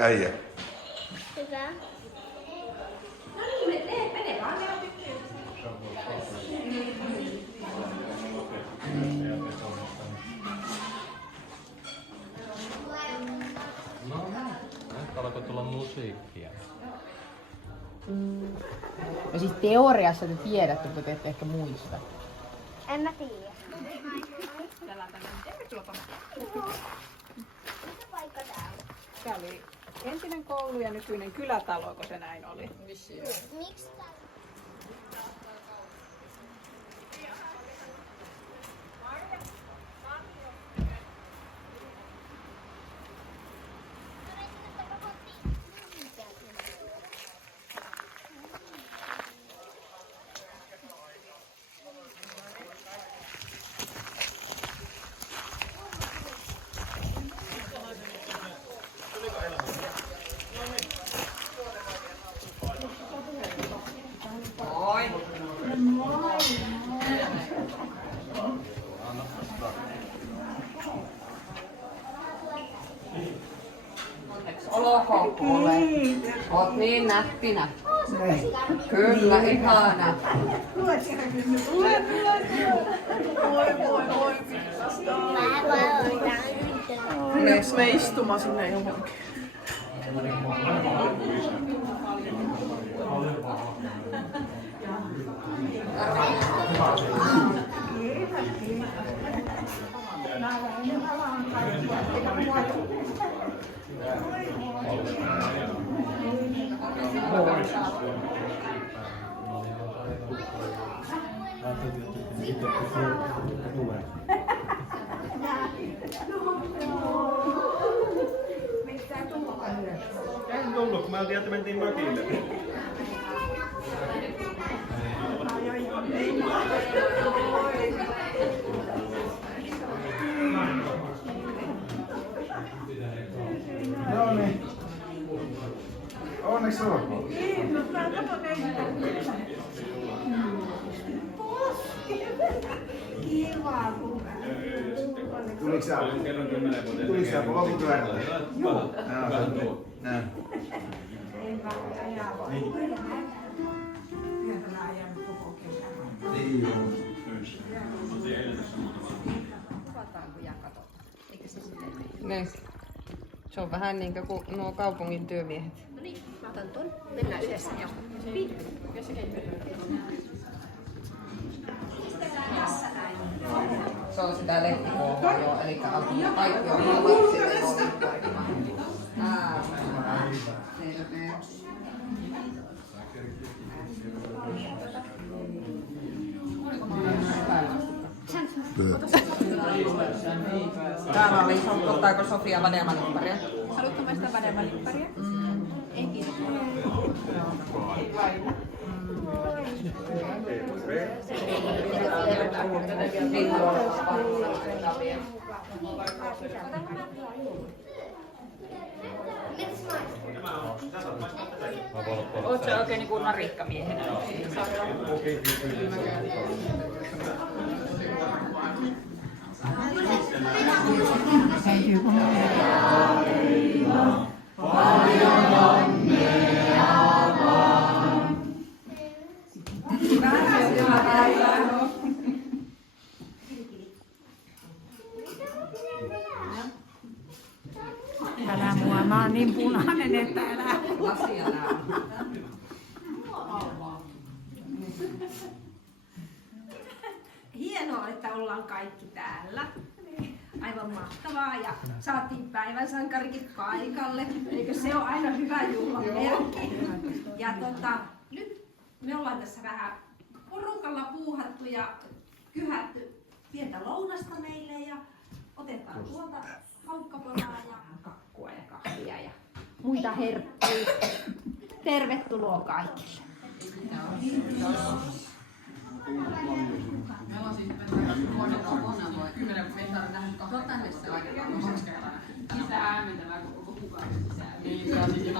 äijä. Hyvä. No niin, mene vaan, ne on tyttöjä. No, nyt alkoi tulla musiikkia. No siis teoriassa te tiedätte, mutta te ette ehkä muista. En mä tiedä. Paikka täällä. Tää oli entinen koulu ja nykyinen kylätalo, kun se näin oli. Miksi täällä? Olkoon kuule. Oot niin näppinä. Kyllä, ihana. Mä vaan Meneekö me istumaan sinne johonkin? En tullut, kun mä oltiin, että mentiin mökille. No niin. Onneksi olkoon. Tuliko sä? Tuliko sä lopun pyörällä? Joo. Nää. Niin joo. Niin. Se on vähän niinkö kuin nuo kaupungin työmiehet. No niin, mä otan ton. Mennään yhdessä. Joo. Se on sitä lehtikoulua jo, eli kaikki on lapsille jo liikkoimaa. Täällä oli, ottaako Sofia vadelmanipparia? Haluatko maistaa vadelmanipparia? Ei kiitos. Oot sä oikein niinku narikkamiehenä? Älä mua, mä oon niin punainen, että älä. Lasia nää. Hienoa, että ollaan kaikki täällä. Aivan mahtavaa ja saatiin päivän sankarikin paikalle. Eikö se ole aina hyvä juhlamerkki? Ja nyt me ollaan tässä vähän porukalla puuhattu ja kyhätty pientä lounasta meille ja otetaan tuolta haukkaporaa ja kakkua ja kahvia ja muita herkkuja. Tervetuloa kaikille. Meillä on siis vuoden kokonaan voi 10, mutta me ei tarvitse nähdä katsoa tänne se aikana. Sitä äämentävää koko kukaan sisään. Niin, se on siis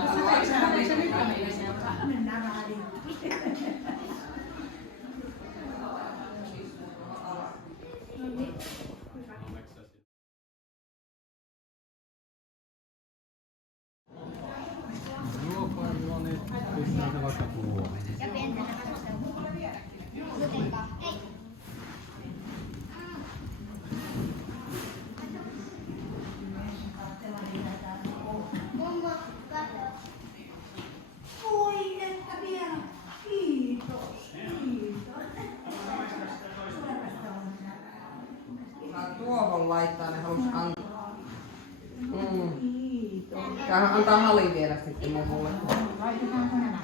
Mennään vähän liikkeelle. Ja pientä näköistä. Kuitenkaan. Ei. Mummo, kato. Oi, että vielä. Kiitos. Tuohon laittaa, ne halus antaa. Tämähän antaa halin vielä sitten mulle.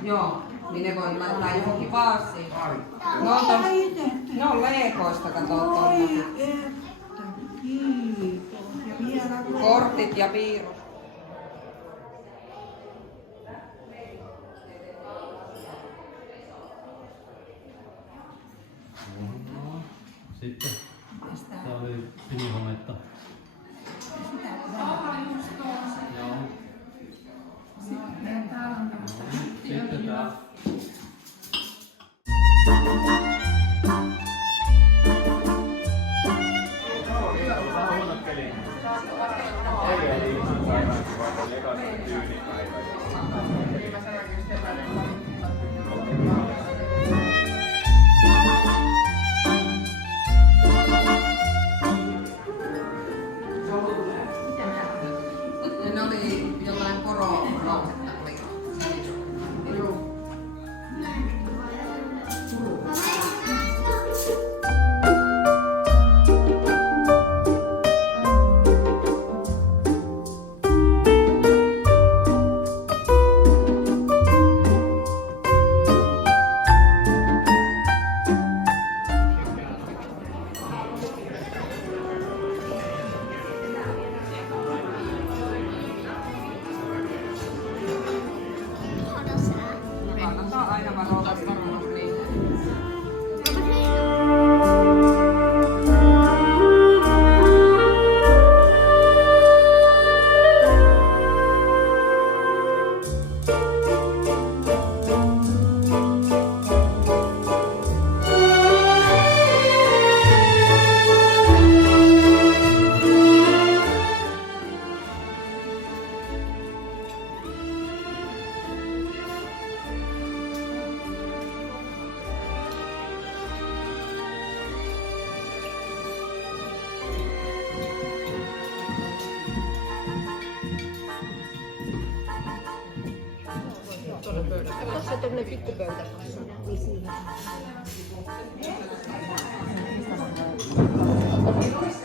Joo, niin ne voi laittaa johonkin vaasiin. Ne on leekoista, kato tuollaiset. Kortit ja piirros. Sitten tää oli sinihometta. Joo. Sitten tää. Ne oli jotain pororauhetta. Kannattaa aina varoa. Tuossa on tämmönen pikkupöytä.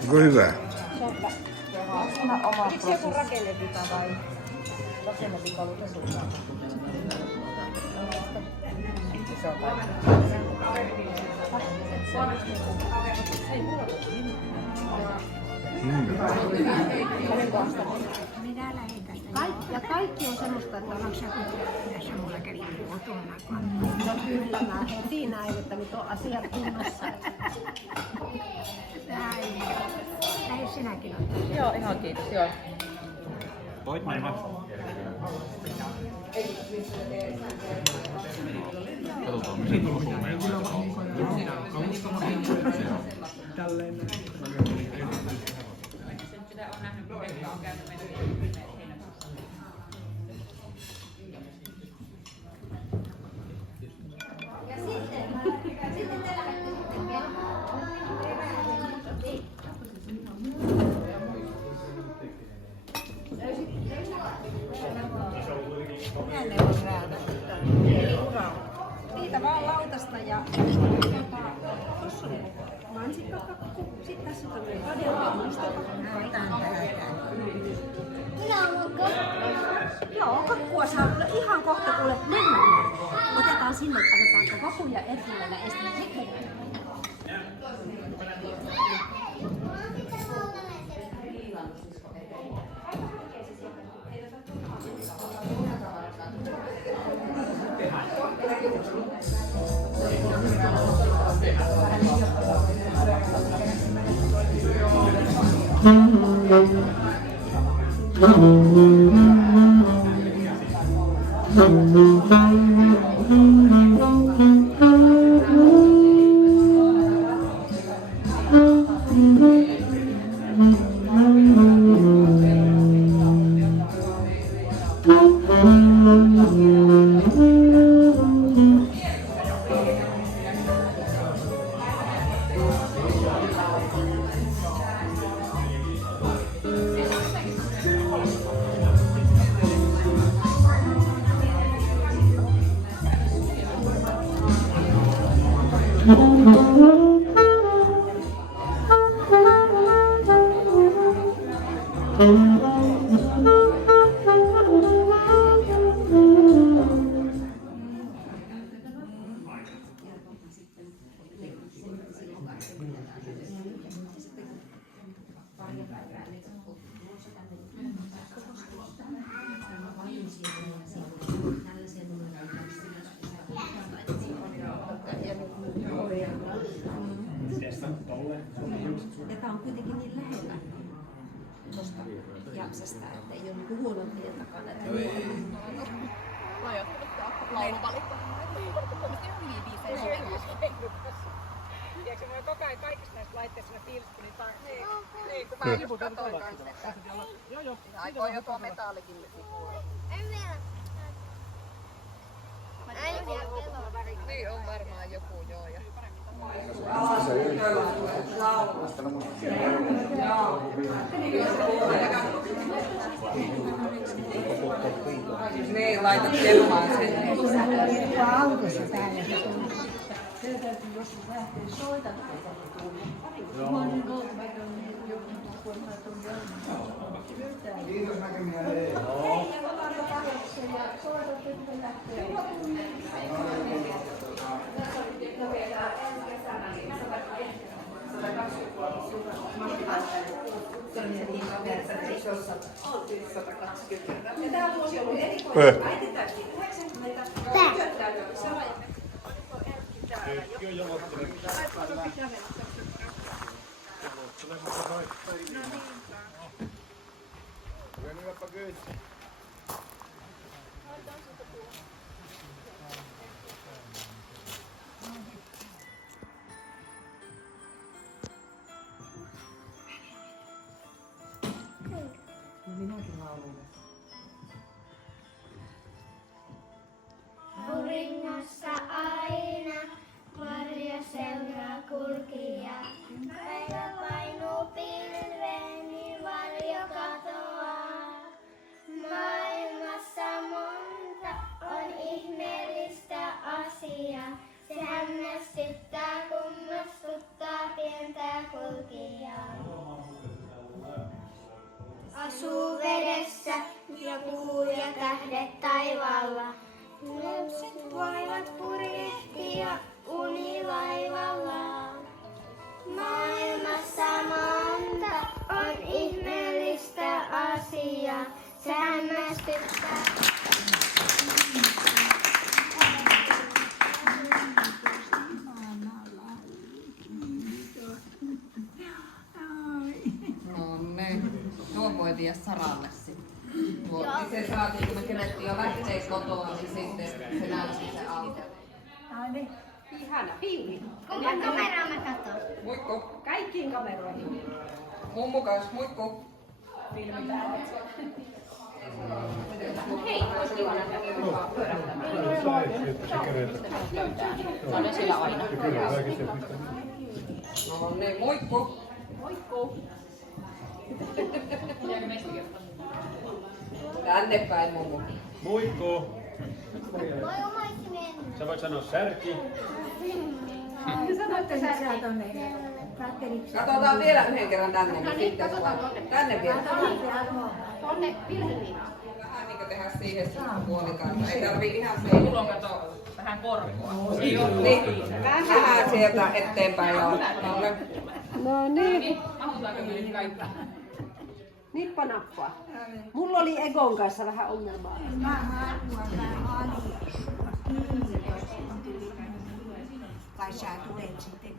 Onko hyvä? Oliko se joku rakennevika vai rakennevika oli resulta? Se on Ja kaikki on semmoista, että onko se joku mulla kävi kotona kanssa. No kyllä, mä heti näin, että nyt on asiat kunnossa. Näin sinäkin. Joo, ihan kiitos. Joo. Voit näin vaan. Katsotaan, missä tuolla Suomeen Tälleen. Niitä vaan lautasta ja tuossa on mansikkakakku. Sitten tässä on todella mustapakku. Joo, kakkua saa kyllä ihan kohta kuule mennä. Otetaan sinne, otetaan kakuja etuilla ja sitten Mm-hmm. Ja tää on kuitenkin niin lähellä tosta Jämsästä, että ei ole niinku huonon tien takana. Tiedätkö, mä koko ajan kaikista näistä laitteista tilkki, niin kun mä just katsoin kanssa, että aikoo jo tuo metallikin kuuluu. En vielä. Äiti vielä kello. Niin on varmaan joku joo. Ja... Niin, laitat kelmaan sinne. autossa täällä. Tämä vuosi on ollut erikoinen. Äiti täytti 90. Auringossa aina varjo seuraa kulkija. Päivä painuu pilveen, niin varjo katoaa. Maailmassa monta on ihmeellistä asiaa. Se hämmästyttää, kummastuttaa pientä kulkijaa. Asuu vedessä ja kuu ja tähdet taivaalla. Lapset voivat purjehtia unilaivalla. Maailmassa monta on ihmeellistä asiaa. Se hämmästyttää. No niin. Tuo voi viedä Saralle sitten. Se saatiin, kun me kerettiin jo lähteä kotoa, niin sitten se näytti se auto. Ihana filmi. Kumpa kameraa mä katson? Moikko. Kaikkiin kameroihin. Mummu kanssa, moikko. Hei, olisi kiva nähdä pyörähtää. On ne siellä aina. No niin, moikko. Moikko. Tänne päin, mummu. Moikko! Voi omaisesti mennä. Sä voit sanoa särki. Sanoitte sä tonne katteliksi. Katsotaan vielä yhden kerran tänne. No niin, katsotaan tonne. Tänne vielä. Tonne Vilhelmiinaan. Vähän niin kuin tehdä siihen puolikantaa. Ei tarvii ihan se. Mulla on kato vähän korkoa. Niin, vähän sieltä eteenpäin joo. No niin. Nippa nappa. Mulla oli Egon kanssa vähän ongelmaa. Mä haluan vähän alia. Kai sä tulet sitten.